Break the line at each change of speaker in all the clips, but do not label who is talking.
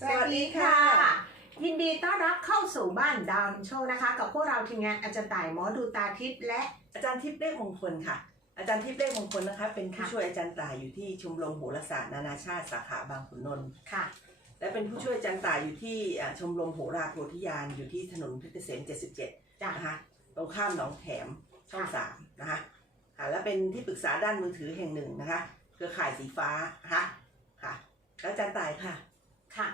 สวัสดีค่ะ ยินดีต้อนรับเข้าสู่บ้านดาวน์โชว์นะคะ กับพวกเราทีมงานอาจารย์ต่ายหมอดูตาทิพย์และ
อาจารย์ทิพย์เลขมงคลค่ะ อาจารย์ทิพย์เลขมงคลนะคะ เป็นผู้
ค่ะ
ช่วยอาจารย์ต่ายอยู่ที่ชมรมโหราศาสตร์นานาชาติสาขาบางขุนนนท์
ค่ะ
และเป็นผู้ช่วยอาจารย์ต่ายอยู่ที่อ่าชมรมโหราโพธิญาณอยู่ที่ถนนเพชรเกษม77
จ้ะ
นะคะตรงข้ามหนองแขมช่อง
ค่ะ
สามนะคะค่ะและเป็นที่ปรึกษาด้านมือถือแห่งหนึ่งนะคะ เครือข่ายสีฟ้านะคะค่ะแล้วอาจารย์ต่ายค่ะ
ค่ะ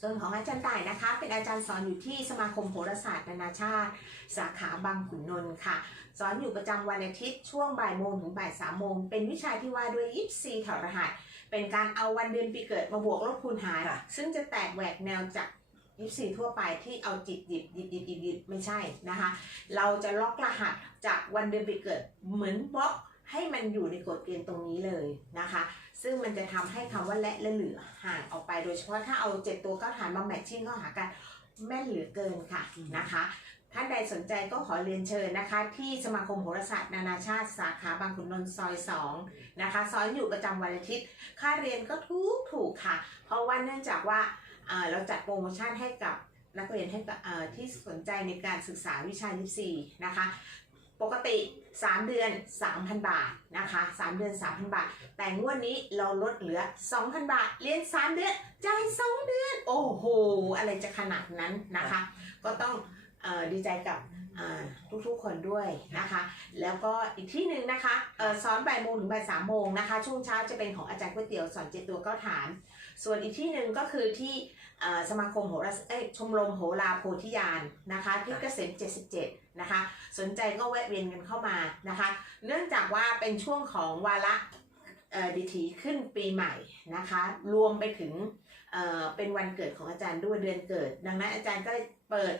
ส่วนของอาจารย์ต่ายนะคะ เป็นอาจารย์สอนอยู่ที่สมาคมโหราศาสตร์นานาชาติ สาขาบางขุนนนท์ค่ะ สอนอยู่ประจำวันอาทิตย์ช่วงบ่ายโมงถึงบ่ายสามโมง เป็นวิชาที่ว่าด้วยยิปซีถอดรหัส เป็นการเอาวันเดือนปีเกิดมาบวกลบคูณหาร
ค่ะ
ซึ่งจะแตกแหวกแนวจากยิปซีทั่วไปที่เอาจิตหยิบหยิบหยิบหยิบหยิบไม่ใช่นะคะ เราจะล็อกรหัสจากวันเดือนปีเกิดเหมือนบล็อกให้มันอยู่ในกฎเกณฑ์ตรงนี้เลยนะคะ ซึ่งมันจะทำให้คำว่าและและเหลือห่างออกไป โดยเฉพาะถ้าเอาเจ็ดตัวก้าฐานมาแมทชิ่งเข้าหากันแม่นเหลือเกินค่ะนะคะท่านใดสนใจก็ขอเรียนเชิญนะคะ ที่สมาคมโหราศาสตร์นานาชาติสาขาบางขุนนนท์ซอย2นะคะซอยอยู่ประจำวันอาทิตย์ ค่าเรียนก็ถูกถูกค่ะ เพราะว่าเนื่องจากว่าเราจัดโปรโมชั่นให้กับนักเรียนให้ที่สนใจในการศึกษาวิชา 24 นะคะ ปกติ 3 เดือน 3,000 บาทนะคะ 3 เดือน 3,000 บาท แต่งวดนี้เราลดเหลือ 2,000 บาท เรียน 3 เดือน จ่าย 2 เดือน โอ้โห อะไรจะขนาดนั้นนะคะ ก็ต้องออดีใจกับทุกๆคนด้วยนะคะ แล้วก็อีกที่หนึ่งนะคะออสอนบ่ายโมงถึงบ่ายสามโมงนะคะ ช่วงเช้าจะเป็นของอาจารย์ก๋วยเตี๋ยวสอนเจ็ดตัวเก้าฐานส่วนอีกที่หนึ่งก็คือที่ สมาคมโหราเอ้ยชมรมโหราโพธิญาณนะคะที่เกษม77 นะคะ สนใจก็แวะเวียนกันเข้ามานะคะ เนื่องจากว่าเป็นช่วงของวาระเอ่อดิถีขึ้นปีใหม่นะคะ รวมไปถึงเอ่อเป็นวันเกิดของอาจารย์ด้วยเดือนเกิด ดังนั้นอาจารย์ก็เลยเปิด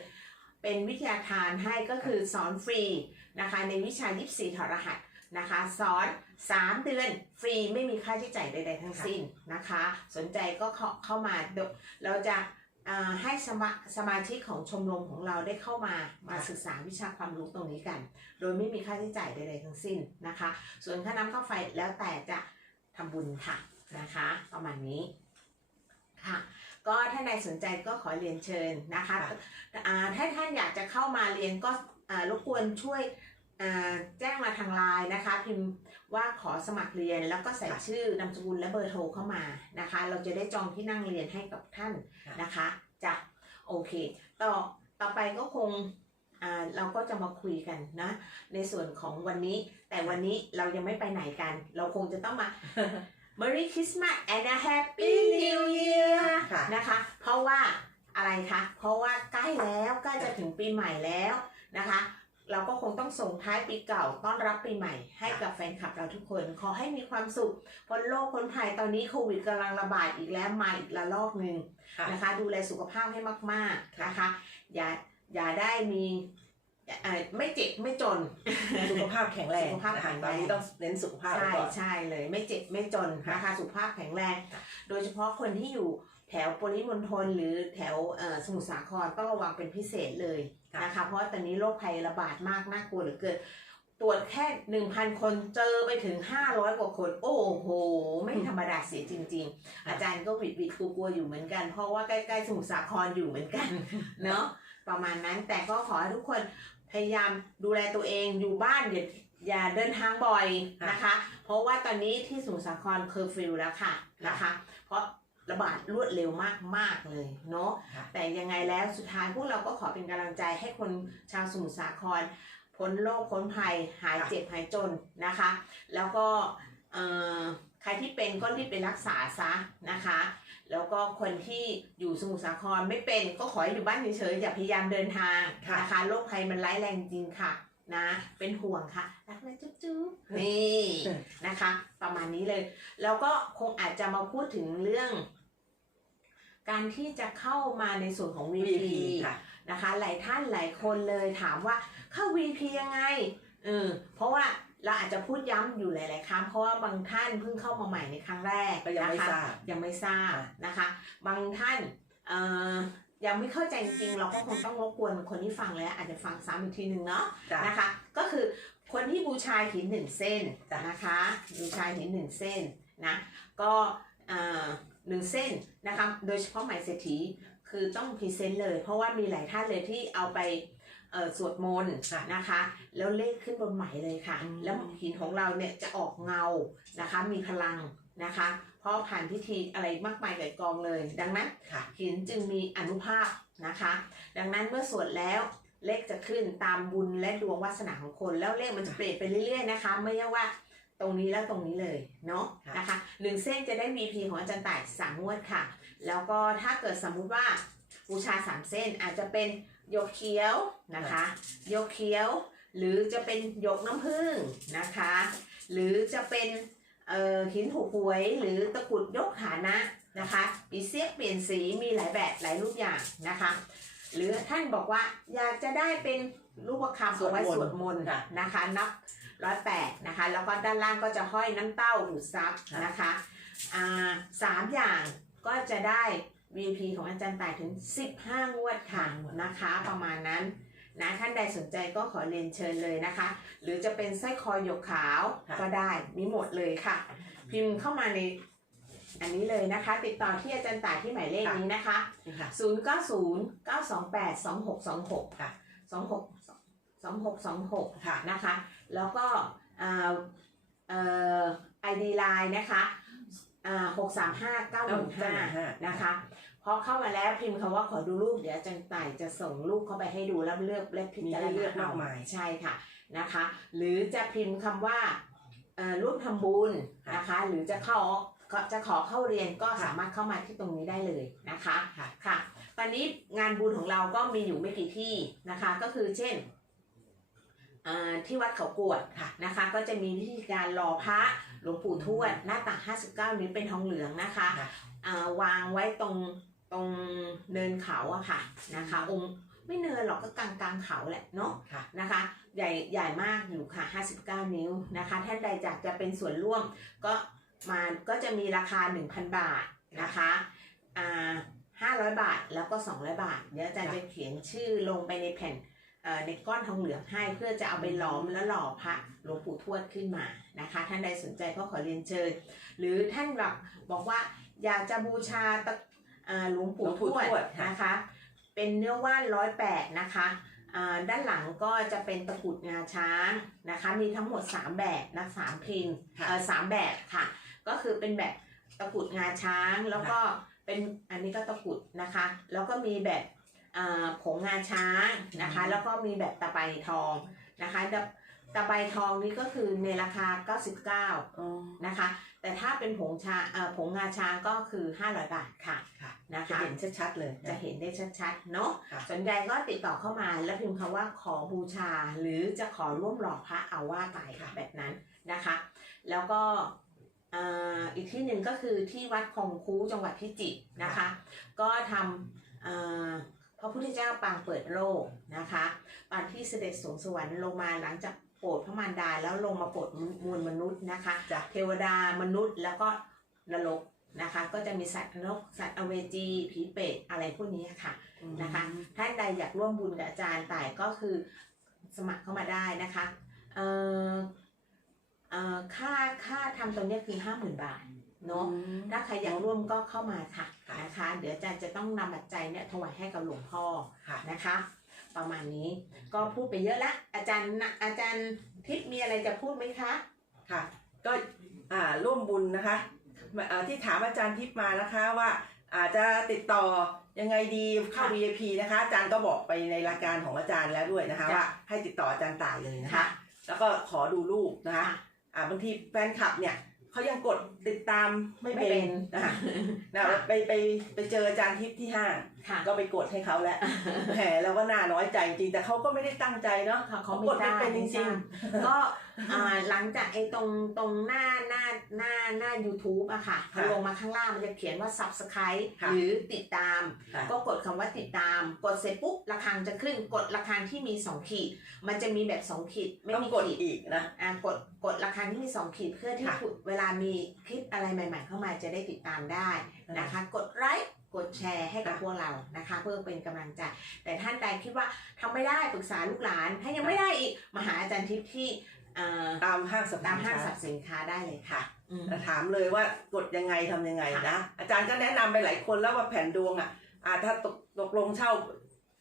เป็นวิทยาทานให้ก็คือสอนฟรีนะคะในวิชา24ถอดรหัส นะคะสอน 3 เดือนฟรีไม่มีค่าใช้จ่ายใด ๆ ทั้งสิ้นนะคะ สนใจก็เข้าเข้ามาเดี๋ยวเราจะอ่าให้สมาสมาชิกของชมรมของเราได้เข้ามามาศึกษาวิชาความรู้ตรงนี้กัน โดยไม่มีค่าใช้จ่ายใด ๆ ทั้งสิ้นนะคะ ส่วนค่าน้ำค่าไฟแล้วแต่จะทำบุญค่ะนะคะ ประมาณนี้ค่ะก็ถ้าใครสนใจก็ขอเรียนเชิญนะคะ
ค่ะ
อ่าถ้าท่านอยากจะเข้ามาเรียนก็อ่ารบกวนช่วยอ่า แจ้งมาทางไลน์นะคะ พิมพ์ว่าขอสมัครเรียนแล้วก็ใส่ชื่อนามสกุลและเบอร์โทรเข้ามานะคะ เราจะได้จองที่นั่งเรียนให้กับท่านนะคะจ้ะโอเค ต่อต่อไปก็คงเราก็จะมาคุยกันนะ ในส่วนของวันนี้ แต่วันนี้เรายังไม่ไปไหนกัน เราคงจะต้องมา Merry Christmas and a Happy New Year นะคะ เพราะว่าอะไรคะ เพราะว่าใกล้แล้วใกล้จะถึงปีใหม่แล้วนะคะ เราก็คงต้องส่งท้ายปีเก่าต้อนรับปีใหม่ ให้กับแฟนคลับเราทุกคน ขอให้มีความสุขพ้นโรคพ้นภัยตอนนี้โควิดกำลังระบาดอีกแล้วมาอีกระลอกหนึ่ง
ค่ะ
นะคะ ดูแลสุขภาพให้มากๆนะคะ อย่าอย่าได้มีเอ่อไม่เจ็บไม่จน
สุขภาพแข็งแรง
สุขภาพแข็งแรง
ตอนนี้ต้องเน้นสุขภาพไว้
ใช่
ก่อน
ใช่เลย ไม่เจ็บไม่จนนะคะสุขภาพแข็งแรง
ค่ะ
โดยเฉพาะคนที่อยู่แถวปริมณฑลหรือแถวเอ่อสมุทรสาครต้องระวังเป็นพิเศษเลยนะคะเพราะว่าตอนนี้โรคภัยระบาดมากน่ากลัวเหลือเกินตรวจแค่หนึ่งพันคนเจอไปถึง500กว่าคน โอ้โห ไม่ธรรมดาเสียจริง ๆ อาจารย์ก็หวิดหวิดกลัวๆอยู่เหมือนกัน เพราะว่าใกล้ๆสมุทรสาครอยู่เหมือนกันเนาะประมาณนั้นแต่ก็ขอให้ทุกคนพยายามดูแลตัวเองอยู่บ้านอย่าอย่าเดินทางบ่อยนะคะ เพราะว่าตอนนี้ที่สมุทรสาครเคอร์ฟิวแล้วค่ะนะคะ เพราะ ระบาดรวดเร็วมากมากๆเลยเนาะ
ค่ะ
แต่ยังไงแล้วสุดท้ายพวกเราก็ขอเป็นกำลังใจให้คนชาวสมุทรสาครพ้นโรคพ้นภัยหายเจ็บหายจนนะคะ แล้วก็เอ่อใครที่เป็นก็รีบไปรักษาซะนะคะ แล้วก็คนที่อยู่สมุทรสาครไม่เป็นก็ขอให้อยู่บ้านเฉยๆอย่าพยายามเดินทาง
ค่ะ
นะคะโรคภัยมันร้ายแรงจริงค่ะนะ เป็นห่วงค่ะรักนะจุ๊บจุ๊บนี่นะคะ ประมาณนี้เลย แล้วก็คงอาจจะมาพูดถึงเรื่อง การที่จะเข้ามาในส่วนของ VP
VP ค่ะ
นะคะหลายท่านหลายคนเลยถามว่าเข้า VP ยังไงเออเพราะว่าเราอาจจะพูดย้ำอยู่หลาย ๆ ครั้งเพราะว่าบางท่านเพิ่งเข้ามาใหม่ในครั้งแรก
ก็ยังไม่
นะคะ
ทราบ
ยังไม่ทราบนะคะ บางท่านเอ่อยังไม่เข้าใจจริงๆ เราก็คงต้องรบกวนคนที่ฟังแล้วอาจจะฟังซ้ำอีกทีหนึ่งเนาะ
จ้ะ
นะคะ ก็คือคนที่บูชาหินหนึ่งเส้น
จ้ะ
นะคะบูชาหินหนึ่งเส้นนะก็เอ่อ หนึ่งเส้นนะคะโดยเฉพาะไหมเศรษฐีคือต้องพรีเซนต์เลย เพราะว่ามีหลายท่านเลยที่เอาไปเอ่อสวดมนต์
ค่ะ
นะคะ แล้วเลขขึ้นบนไหมเลยค่ะ
อืม
แล้วหินของเราเนี่ยจะออกเงานะคะ มีพลังนะคะ เพราะผ่านพิธีอะไรมากมายไก่ายกองเลย ดังนั้น
ค่ะ
หินจึงมีอนุภาพนะคะ ดังนั้นเมื่อสวดแล้วเลขจะขึ้นตามบุญและดวงวาสนาของคน แล้วเลขมันจะเปลี่ยนไปเรื่อยๆนะคะ ไม่ใช่ว่า ตรงนี้แล้วตรงนี้เลยเนาะ
ค่ะ
นะคะหนึ่งเส้นจะได้ VP ของอาจารย์ต่ายสามงวดค่ะ แล้วก็ถ้าเกิดสมมุติว่าบูชาสามเส้นอาจจะเป็นหยกเขียวนะคะหยกเขียว หรือจะเป็นหยกน้ำผึ้งนะคะ หรือจะเป็นเอ่อหินหูหวยหรือตะกรุดยกฐานะนะคะปีเสียกเปลี่ยนสีมีหลายแบบหลายรูปอย่างนะคะ หรือท่านบอกว่าอยากจะได้เป็นรูปประคำเอาไว้
ส
ส
ว
ว
ด
ด
ม
ม
น
น
ต์
ต์
ค่ะ
นะคะนับ ร้อยแปดนะคะ แล้วก็ด้านล่างก็จะห้อยน้ำเต้าดูดซับ
ค่ะ
นะคะอ่าสามอย่างก็จะได้ VP ของอาจารย์ต่ายถึง 15 งวดค่ะนะคะ ประมาณนั้นนะท่านใดสนใจก็ขอเรียนเชิญเลยนะคะ หรือจะเป็นสร้อยคอหยกขาว
ค่ะ
ก็ได้มีหมดเลยค่ะ พิมพ์เข้ามาในอันนี้เลยนะคะ ติดต่อที่อาจารย์ต่ายที่หมายเลขนี้นะคะ
นี่ค่ะ
0 9 0 9 2 8 2 6 2 6
ค่ะ
2 6 2 6 2 6
ค่ะ
นะคะแล้วก็อ่าเอ่อ ID Line นะคะอ่า635 915นะคะพอเข้ามาแล้วพิมพ์คำว่าขอดูรูปเดี๋ยวอาจารย์ต่ายจะส่งรูปเข้าไปให้ดูแล้วเลือกและพิ
มี
จาร
ให้
ณา
เลือกมากมาย
ใช่ค่ะนะคะ หรือจะพิมพ์คำว่าเอ่อร่วมทำบุญนะคะ หรือจะเข้าก็จะขอเข้าเรียนก็
ค่ะ
สามารถเข้ามาที่ตรงนี้ได้เลยนะคะ
ค่ะ
ค่ะ ตอนนี้งานบุญของเราก็มีอยู่ไม่กี่ที่นะคะ ก็คือเช่นเอ่อ ที่วัดเขากวด
ค่ะ
นะคะ ก็จะมีวิธีการรอพระหลวงปู่ทวดหน้าตัก59 นิ้วเป็นทองเหลืองนะคะ
ค่ะ
อ่าวางไว้ตรงตรงเนินเขาอะค่ะนะคะ องค์ไม่เนินหรอกก็กลางกลางๆเขาแหละเนาะ
ค่ะ
นะคะ ใหญ่ใหญ่มากอยู่ค่ะ 59 นิ้วนะคะท่านใดอยากจะเป็นส่วนร่วมก็มาก็จะมีราคา 1,000 บาทนะคะอ่า500 บาทแล้วก็ 200 บาท เดี๋ยวอาจารย์
ค่ะ
จะเขียนชื่อลงไปในแผ่นเอ่อ ในก้อนทองเหลืองให้เพื่อจะเอาไปหลอมแล้วหล่อพระหลวงปู่ทวดขึ้นมานะคะ ท่านใดสนใจก็ขอเรียนเชิญ หรือท่านแบบบอกว่าอยากจะบูชาตะอ่าหลวงปู่
หลวงปู่
ทวด
ทวดค่ะ
นะคะ เป็นเนื้อว่านร้อยแปดนะคะอ่าด้านหลังก็จะเป็นตะกรุดงาช้างนะคะ มีทั้งหมด 3 แบบนะสามพิมพ์
ค่ะ
เอ่อสามแบบค่ะ ก็คือเป็นแบบตะกรุดงาช้างแล้วก็เป็นอันนี้ก็ตะกรุดนะคะ แล้วก็มีแบบอ่า ผงงาช้างนะคะ แล้วก็มีแบบตะไบทองนะคะตะตะไบทองนี่ก็คือในราคา 99
อ๋อ
นะคะ แต่ถ้าเป็นผงชาเอ่อผงงาช้างก็คือ 500 บาทค่ะ
ค่ะ
นะ
จะ
คะ
เห็นชัดๆเลย
จะเห็นได้ชัดๆ เนาะ
ค่ะ
สนใจก็ติดต่อเข้ามาแล้วพิมพ์คำว่าขอบูชา หรือจะขอร่วมหล่อพระเอาว่าไปค่ะแบบนั้นนะคะ แล้วก็อ่าอีกที่หนึ่งก็คือที่วัดคงคูจังหวัดพิจิตรนะคะ ก็ทำอ่า พระพุทธเจ้าปางเปิดโลกนะคะตอนที่เสด็จสวงสวรรค์ลงมาหลังจากโปรดพระมารดาแล้วลงมาโปรดมวลมนุษย์นะคะ
จ้ะ
เทวดามนุษย์แล้วก็นรกนะคะ ก็จะมีสัตว์นรกสัตว์อเวจี ผีเปรตอะไรพวกนี้ค่ะนะคะท่านใดอยากร่วมบุญกับอาจารย์ต่ายก็คือสมัครเข้ามาได้นะคะเอ่อเอ่อค่าค่าทำตรงเนี้ยคือห้าหมื่นบาทเนาะถ้าใครอยากร่วมก็เข้ามาค่ะ
ค่ะ
นะคะ เดี๋ยวอาจารย์จะต้องนำปัจจัยเนี่ยถวายให้กับหลวงพ่อ
ค่ะ
นะคะ ประมาณนี้ก็พูดไปเยอะละอาจารย์นะอาจารย์ทิพย์มีอะไรจะพูดไหมคะ
ค่ะ ก็อ่าร่วมบุญนะคะเอ่อที่ถามอาจารย์ทิพย์มานะคะว่าอาจจะติดต่อยังไงดีเข้า
ค่ะ
VIP นะคะ อาจารย์ก็บอกไปในรายการของอาจารย์แล้วด้วยนะคะ
จ้ะ
ว่าให้ติดต่ออาจารย์ต่ายเลยนะคะ
ค่ะ
แล้วก็ขอดูรูปนะคะ
ค่ะ
อ่าบางทีแฟนคลับเนี่ย เขายังกดติดตามไม่
ไม่
เป็
เป็นน
นะคะนะไปไปไปเจออาจารย์ทิพย์ที่ห้าง
ค่ะ
ก็ไปกดให้เขาแล้วแหมเราก็น่าน้อยใจจริงแต่เขาก็ไม่ได้ตั้งใจเนาะ
เขาเขา
กด
ไม่
ไม่
ได้
เป็นจ
ไม่
ริ
ท
ง
ราบ ก็ อ่าหลังจากไอ้ตรงตรงหน้าหน้าหน้าหน้า YouTube อะค่ะพอ
ค่ะ
ลงมาข้างล่างมันจะเขียนว่า Subscribe
ค่ะ
หรือติดตาม
ๆค่ะ
ก็กดคำว่าติดตาม กดเสร็จปุ๊บระฆังจะขึ้นกดระฆังที่มี2ขีด มันจะมีแบบ2ขีดไม่
ต้อง
มี
กด
ขีด
อีกนะ
อ่ากดกดระฆังที่มี2ขีดเพื่อที่
ค่ะ
เวลามีคลิปอะไรใหม่ ๆ เข้ามาจะได้ติดตามได้นะคะ กดไลค์กดแชร์ให้กับ
ค่ะ
พวกเรานะคะ เพื่อเป็นกำลังใจ แต่ท่านใดคิดว่าทำไม่ได้ปรึกษาลูกหลาน ถ้ายังไม่ได้อีกมาหาอาจารย์ทิพย์ที่อ่า
ตามห้างสรรพ
ตาม
สิน
ห้างสร
ค้าร
พสินค้าได้เลยค่ะอืม
ถามเลยว่ากดยังไงทำยังไง
ค่ะ
นะอาจารย์ก็แนะนำไปหลายคนแล้วว่าแผ่นดวงอะอ่าถ้าตกตกลงเช่า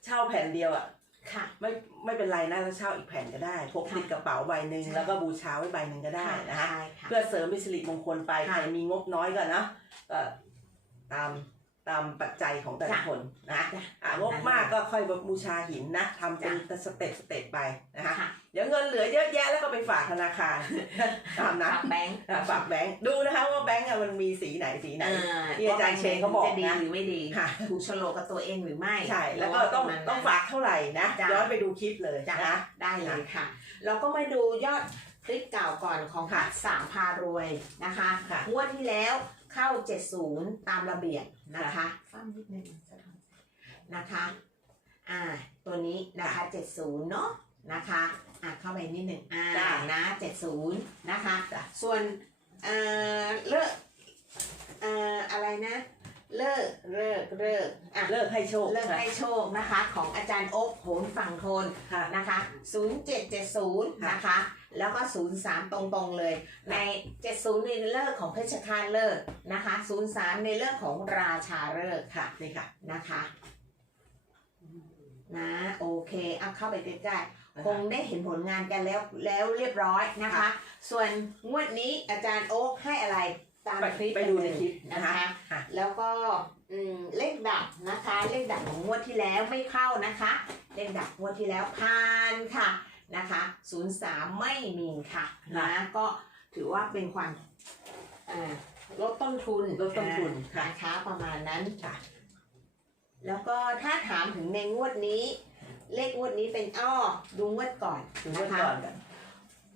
เช่าแผ่นเดียวอะ
ค่ะ
ไม่ไม่เป็นไรนะถ้าเช่าอีกแผ่นก็ได้พก
ค่ะ
ติดกระเป๋าใบหนึ่ง
ใช่
แล้วก็บูชาไว้ใบหนึ่งก็ได้นะคะ
ใช่ค่ะ
เพื่อเสริมเป็นสิริมงคลไปใค
ค่ะ
รมีงบน้อยก็นะก็ตาม ตามปัจจัยของแต่ละ
จ้ะ
คนนะ
จ้ะ
อ่างบมากก็ค่อยบูชาหินนะทำเป็น
จ้ะ
สเต็ปสเต็ปไปนะคะ
ค่ะ
เดี๋ยวเงินเหลือเยอะแยะแล้วก็ไปฝากธนาคารตามนั้น
ฝากแบงค์
อะฝากแบงค์ดูนะคะว่าแบงค์อะมันมีสีไหนสีไหน
เออ
ที่อาจารย์เชนเขาบอกนะ
จะดีหรือไม่ดี
ค่ะ
ถูกโฉลกกับตัวเองหรือไม่
ใช่แล้วก็ต้อง
ประมาณนั้น
ต้องฝากเท่าไหร่นะ
จ้ะ
ย้อนไปดูคลิปเลย
จ้ะ
นะ
ได้เลยค่ะเราก็มาดูยอดคลิปเก่าก่อนของ
ค่ะ
พัดสามพารวยนะคะ
ค่ะ
งวดที่แล้ว เข้า 70 ตามระเบียบนะคะฟังนิดนึงสะท้อนนะคะ อ่า ตัวนี้นะคะ 70 เนาะนะคะ อ่าเข้าไปนิดหนึ่งอ่า
จ้ะ
นะ70 นะคะ
จ้ะ
ส่วนเอ่อเลิกเอ่ออะไรนะ เลิกเลิกเลิกอะ
เลิกให้โชค
เลิกให้โชคนะคะ ของอาจารย์โอ๊คโหนฝั่งทน
ค่ะ
นะคะ 0770 นะคะ แล้วก็ 03 ตรงๆเลย ใน 70 ในเลิกของเพชรฆาตเลิกนะคะ 03 ในเลิกของราชาเลิก
ค่ะนี่ค่ะ
นะคะนะโอเคเอาเข้าไปใกล้ๆคงได้เห็นผลงานกันแล้วแล้วเรียบร้อยนะคะ
ค่ะ
ส่วนงวดนี้อาจารย์โอ๊คให้อะไร ตาม
ไป
คลิป
ไปดูใน
เลย
คลิป
นะ
นะคะคะค่ะ
แล้วก็อืมเลขดับนะคะ เลขดับของงวดที่แล้วไม่เข้านะคะ เลขดับงวดที่แล้วผ่านค่ะนะคะ03ไม่มีค่ะนะก็ถือว่าเป็นความอ่าลดต้นทุน
ลดต้นทุนค่ะ
นะคะประมาณนั้น
ค่ะ
แล้วก็ถ้าถามถึงในงวดนี้ เลขงวดนี้เป็นอ้อดูงวดก่อน
ดูเรื่อง
นะคะ
ก่อนกัน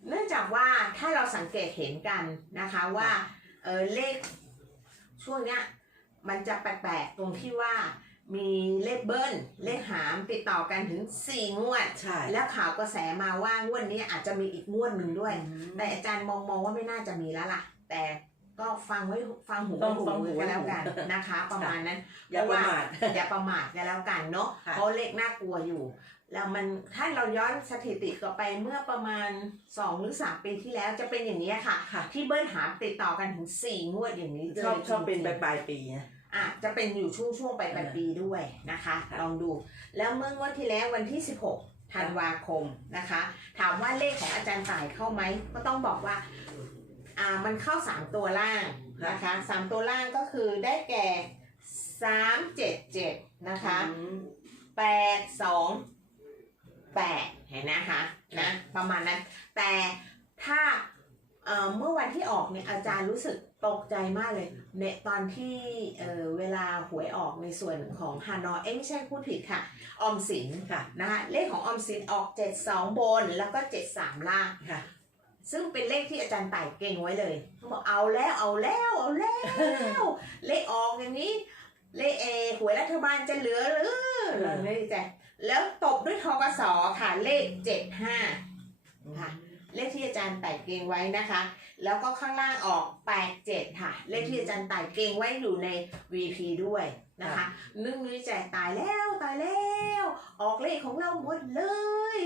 เนื่องจากว่าถ้าเราสังเกตเห็นกันนะคะว่า เออเลขช่วงเนี้ยมันจะแปลกๆตรงที่ว่ามีเลขเบิ้ลเลขหามติดต่อกันถึง4งวด
ใช่
แล้วข่าวกระแสมาว่างวดนี้อาจจะมีอีกงวดหนึ่งด้วย แต่อาจารย์มองมองว่าไม่น่าจะมีแล้วล่ะ แต่ ก็ฟังไว้ฟังหู
ต้อง
ไว้
ฟังหู
หู
ไว้
กันแล้ว
หู
กันนะคะ ประมาณนั้น
อย่าประมาท
อย่าประมาทกันแล้วกันเนาะ
ค่ะ
เพราะเลขน่ากลัวอยู่แล้วมันถ้าเราย้อนสถิติกลับไปเมื่อประมาณ 2 หรือ 3 ปีที่แล้วจะเป็นอย่างนี้ยค่ะ
ค่ะ
ที่เบิ้ลหามติดต่อกันถึง 4 งวดอย่างนี้
ชอบ
ลย
ชอบเป็น
จ
ป
ริ
ลางย
ๆ
ปลายปีนะ
อะจะเป็นอยู่ช่วงช่วงๆไปปลายปีด้วยนะคะ
ค่ะ
ลองดู แล้วเมื่องวดที่แล้ววันที่ 16ธันวาคมนะคะ ถามว่าเลขของอาจารย์ต่ายเข้าไหมก็ต้องบอกว่า อ่ามันเข้า3ตัวล่างนะคะสามตัวล่างก็คือได้แก่377นะคะ
อืม
แปดสองแปดเห็นนะคะนะประมาณนั้น แต่ถ้าเอ่อเมื่อวันที่ออกเนี่ยอาจารย์รู้สึกตกใจมากเลยในตอนที่เอ่อเวลาหวยออกในส่วนของฮานอยเอ้ยไม่ใช่พูดผิดค่ะออมสิน
ค่ะ
นะคะเลขของออมสินออก 72 บนแล้วก็ 73 ล่าง
ค่ะ
ซึ่งเป็นเลขที่อาจารย์ไต่เก่งไว้เลยเขาบอกเอาแล้วเอาแล้วเอาแล้วเลขออกอย่างนี้ เลขเอหวยรัฐบาลจะเหลือหรือเราไม่ได้ใจแล้วตบด้วยทกสค่ะ เลขเจ็ดห้าค่ะ เลขที่อาจารย์ไต่เก่งไว้นะคะ แล้วก็ข้างล่างออกแปดเจ็ดค่ะ เลขที่อาจารย์ไต่เก่งไว้อยู่ใน VP ด้วยนะคะ นึกนึกใจตายแล้วตายแล้ว ออกเลขของเราหมดเลย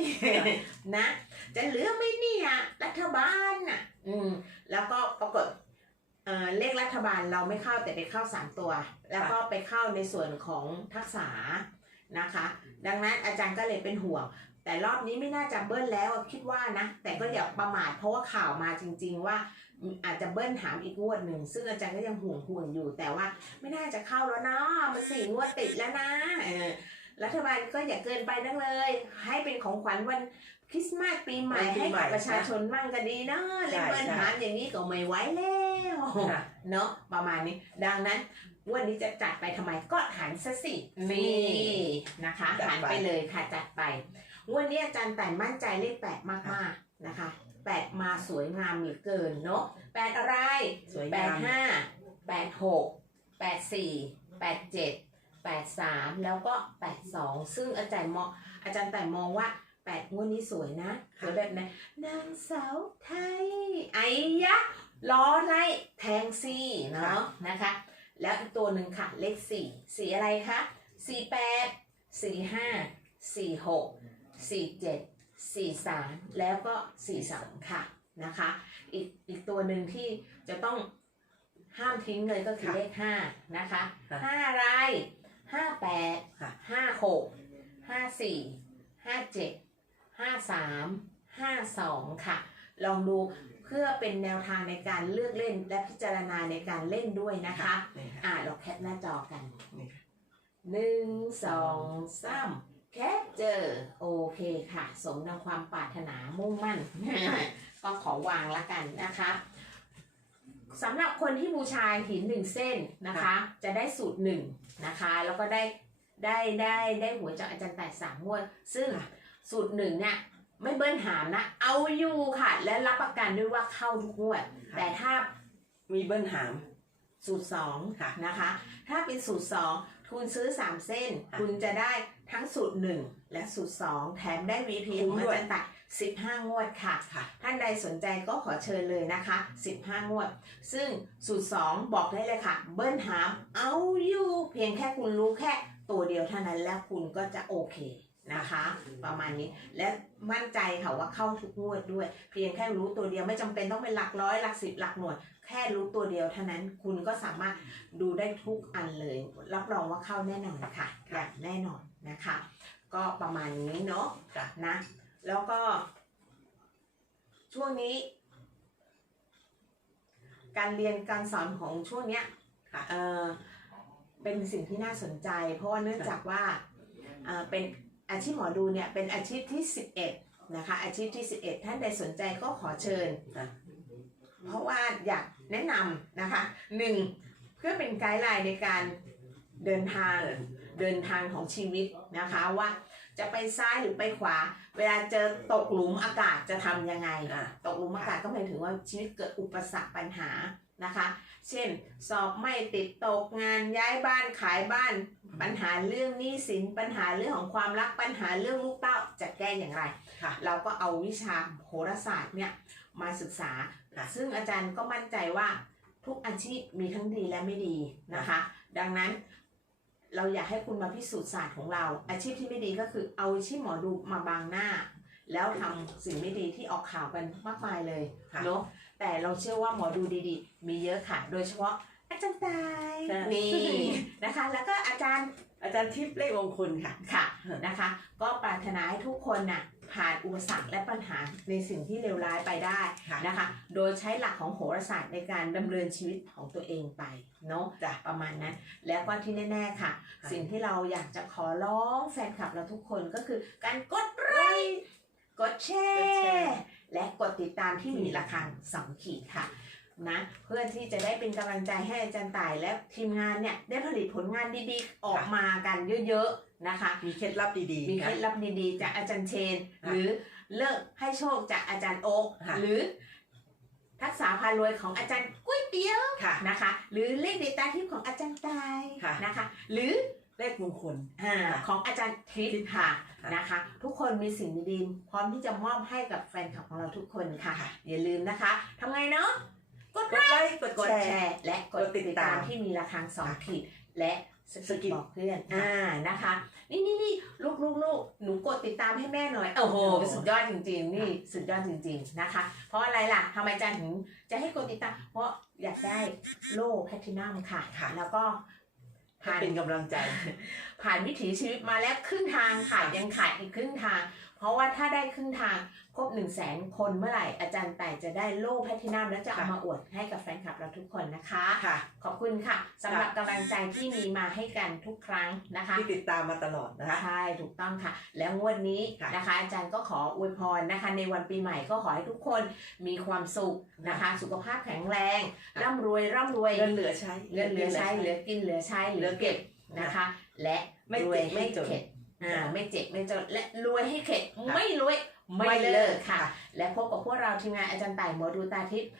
นะ จะเหลือไม่เนี่ยรัฐบาลน่ะ อืม แล้วก็ปรากฏเลขรัฐบาลเราไม่เข้าแต่ไปเข้าสามตัว แล้วก็ไปเข้าในส่วนของทักษะนะคะ ดังนั้นอาจารย์ก็เลยเป็นห่วง แต่รอบนี้ไม่น่าจะเบิ้ลแล้วคิดว่านะ แต่ก็อย่าประมาทเพราะว่าข่าวมาจริง ๆ ว่าอาจจะเบิ้ลถามอีกงวดหนึ่ง ซึ่งอาจารย์ก็ยังห่วงห่วงอยู่แต่ว่าไม่น่าจะเข้าแล้วนะมันสี่งวดติดแล้วนะ รัฐบาลก็อย่าเกินไปนักเลย ให้เป็นของขวัญวันคริสต์มาสปีใหม่
วันปี
ให้
ใหม่
กับประชาชนมั่งก็ดีเนาะเล่น
ใช่
เบิ้ล
ใช่
ถามอย่างนี้ก็ไม่ไหวแล้ว
ค่ะ
เนาะประมาณนี้ ดังนั้นงวันนี้จะจัดไปทำไมก็หันซะสิ
นี่
นี่นะคะ
จัดไป
หันไปเลยค่ะจัดไปงวันนี้อาจารย์แต่มั่นใจเลขแปดมากๆนะคะแปดมาสวยงามเหลือเกินเนาะแปดอะไร
สวย
แป
งา
ด
ม
ห้าแปดหกแปดสี่แปดเจ็ด แปดสามแล้วก็แปดสองซึ่งอาจารย์มองอาจารย์แต่มองว่าแปดงวดนี้สวยนะสวยแบบไหนนางสาวไทยไอ้ยะล้อไล่แทงซี่เนาะนะคะ แล้วอีกตัวหนึ่งค่ะเลขสี่สีอะไรคะสี่แปดสี่ห้าสี่หกสี่เจ็ดสี่สามแล้วก็สี่สามค่ะนะคะ อีกอีกตัวหนึ่งที่จะต้องห้ามทิ้งเลยก็คือ
ค่ะ
เลขห้านะคะ
ค่ะ
ห้าอะไร ห้าแปด
ค่ะ
ห้าหกห้าสี่ห้าเจ็ดห้าสามห้าสองค่ะ ลองดูเพื่อเป็นแนวทางในการเลือกเล่นและพิจารณาในการเล่นด้วยนะคะ
นี่ค่ะ
อ่าเราแคปหน้าจอกัน
นี่ค่ะ
หนึ่งสองสามแคปเจอโอเคค่ะ สมดังความปรารถนามุ่งมั่น ก็ขอวางละกันนะคะ สำหรับคนที่บูชาหินหนึ่งเส้นนะคะ จะได้สูตรหนึ่งนะคะ แล้วก็ได้ได้ได้ได้หัวจากอาจารย์แต่สามงวด ซึ่ง
ค่ะ
สูตรหนึ่งเนี่ยไม่เบิ้ลหามนะ เอาอยู่ค่ะ และรับประกันด้วยว่าเข้าทุกงวด แต่ถ้า
มีเบิ้ลหาม
สูตรสอง
ค่ะ
นะคะ ถ้าเป็นสูตรสองคุณซื้อ3เส้น
ค่ะ
คุณจะได้ทั้งสูตร1และสูตร2แถมได้ VP
คุ้
ข
ม
องอา
ด้วย
จารย์ตัด 15 งวดค่ะ
ค่ะ
ท่านใดสนใจก็ขอเชิญเลยนะคะ 15 งวด ซึ่งสูตร 2 บอกได้เลยค่ะ เบิ้ลหามเอาอยู่เพียงแค่คุณรู้แค่ตัวเดียวเท่านั้นแล้วคุณก็จะโอเคนะคะ ประมาณนี้และมั่นใจค่ะว่าเข้าทุกงวดด้วย เพียงแค่รู้ตัวเดียวไม่จำเป็นต้องเป็นหลักร้อยหลักสิบหลักหน่วย แค่รู้ตัวเดียวเท่านั้นคุณก็สามารถดูได้ทุกอันเลย รับรองว่าเข้าแน่นอนค่ะแบบแน่นอนนะคะ ก็ประมาณนี้เนาะ
จ้ะ
นะ แล้วก็ ช่วงนี้ การเรียนการสอนของช่วงเนี้ย
ค่ะ
เออเป็นสิ่งที่น่าสนใจ เพราะว่าเนื่องจากว่าเออเป็นอาชีพหมอดูเนี่ยเป็นอาชีพที่ 11 นะคะ อาชีพที่ 11 ท่านใดสนใจก็ขอเชิญ
ค่ะ
เพราะว่าอยากแนะนำนะคะหนึ่งเพื่อเป็นไกด์ไลน์ในการเดินทางเดินทางของชีวิตนะคะว่า จะไปซ้ายหรือไปขวา เวลาเจอตกหลุมอากาศจะทำยังไง
อ่า
ตกหลุมอากาศก็หมายถึงว่าชีวิตเกิดอุปสรรคปัญหานะคะ เช่น สอบไม่ติดตกงานย้ายบ้านขายบ้าน ปัญหาเรื่องหนี้สินปัญหาเรื่องของความรักปัญหาเรื่องลูกเต้าจะแก้อย่างไร
ค่ะ
เราก็เอาวิชาโหราศาสตร์เนี่ยมาศึกษา
ค่ะ
ซึ่งอาจารย์ก็มั่นใจว่าทุกอาชีพมีทั้งดีและไม่ดีนะคะ ดังนั้น เราอยากให้คุณมาพิสูจน์ศาสตร์ของเรา อาชีพที่ไม่ดีก็คือเอาอาชีพหมอดูมาบังหน้า แล้วทำสิ่งไม่ดีที่ออกข่าวกันมากมายเลย
ค่ะ
เนาะแต่เราเชื่อว่าหมอดูดีๆ มีเยอะค่ะ โดยเฉพาะอาจารย์ตาย
ค่ะ
นี่นะคะ แล้วก็อาจารย์
อาจารย์ทิพย์เลขมงคลค่ะ
ค่ะนะคะ ก็ปรารถนาให้ทุกคนน่ะ ผ่านอุปสรรคและปัญหาในสิ่งที่เลวร้ายไปได้
ค่ะ
นะคะ โดยใช้หลักของโหราศาสตร์ในการดำเนินชีวิตของตัวเองไปเนาะ
จ้ะ
ประมาณนั้น แล้วก็ที่แน่ๆค่ะ
ค่ะ
สิ่งที่เราอยากจะขอร้องแฟนคลับเราทุกคนก็คือการกดไลค์กดแช
กดแช
ร์
ร์
และกดติดตามที่มีระฆังสองขีดค่ะนะเพื่อที่จะได้เป็นกำลังใจให้อาจารย์ต่ายและทีมงานเนี่ยได้ผลิตผลงานดีๆ ออกมากันเยอะๆ นะคะ
มีเคล็ดลับดี
มี
ๆ
เคล็ดลับดีๆ จากอาจารย์เชน
ค่ะ
หรือเลิกให้โชคจากอาจารย์โอ๊ก
ค่ะ
หรือทักษะพารวยของอาจารย์ก๋วยเตี๋ยว
ค่ะ
นะคะ หรือเลขเดตาทิพย์ของอาจารย์ตาย
ค่ะ
นะคะ หรือ
เลขมงคล
อ่า
ค่ะ
ของอาจารย์ทิพ
ทิพ
ย์
ย์
ค่ะ
ค่ะ
นะคะ ทุกคนมีสิ่งดีๆพร้อมที่จะมอบให้กับแฟนคลับของเราทุกคนค่ะ
ค่ะ
อย่าลืมนะคะทำไงเนาะ กด
กดไลค์กด
กด
แช
แช
ร์
ร์ และกด
กดติ
ติด
ด
ตา
ตามม
ที่มีระฆังสอง
ค่ะ
ขีดและส
สกิ
กิ
ป
ปบอกเพื่อน
ค่ะ
อ่านะคะ นี่นี่นี่ลูกลูกลูกหนูกดติดตามให้แม่หน่อยโอ้โห
โอ้โห
สุดยอดจริง ๆ นี่สุดยอดจริง ๆนะคะ เพราะอะไรล่ะทำไมอาจารย์ถึงจะให้กดติดตาม เพราะอยากได้โล่แพลทินัมค่ะ
ค่ะ
แล้วก็
ให้
ผ่าน
เป็นกำลังใจ
ผ่านวิถีชีวิตมาแล้วครึ่งทางค่ะ
ค่ะ
ยังขาดอีกครึ่งทางเพ ราะว่าถ้าได้ครึ่งทางครบหนึ่งแสนคนเมื่อไหร่อาจารย์แต่จะได้โล่แพลทินัมแล้วจะเอามาอวดให้กับแฟนคลับเราทุกคนนะคะ
ค่ะ
ขอบคุณค่ะสำหรับกำลังใจที่มีมาให้กันทุกครั้งนะคะ
ที่ติดตามมาตลอดนะคะ
ใช่ถูกต้องค่ะ แล้วงวดนี้
ค่ะ
นะคะ อาจารย์ก็ขออวยพรนะคะ ในวันปีใหม่ก็ขอให้ทุกคนมีความสุขนะคะ สุขภาพแข็งแรง
ค่ะ
ร่ำรวยร่ำรวย
เงินเหลือใช้
เงินเหลือใช้เหลือกินเหลือใช้เหลือเก็บนะคะ และ
ไม่
รว
เจ็
ย
บไม่จน
เข็ด อ่า
ค่ะ
ไม่เจ็บไม่จนและรวยให้เข็ด
ค่ะ
ไม่รวยไม่
ไม่เลิ
เลิก
ก
ค่ะ
ค่ะ
และพบกับพวกเราทีมงานอาจารย์ต่ายหมอดูตาทิพย์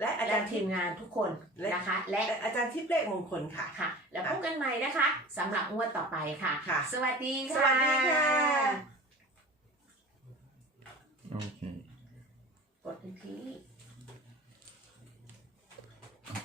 และอาจา
และ
รย์
ที
ทิพ
ม
ย์
งานทุกคน
และ
นะคะและ
และอาจารย์ทิพย์เลขมงคลค่ะ
ค่ะ แล้วพบกันใหม่นะคะสำหรับงวดต่อไปค่ะ
ค่ะ
สวัสดี
ส
ค่ะ
วัสดีค่ะ
โอเค
กดอีกที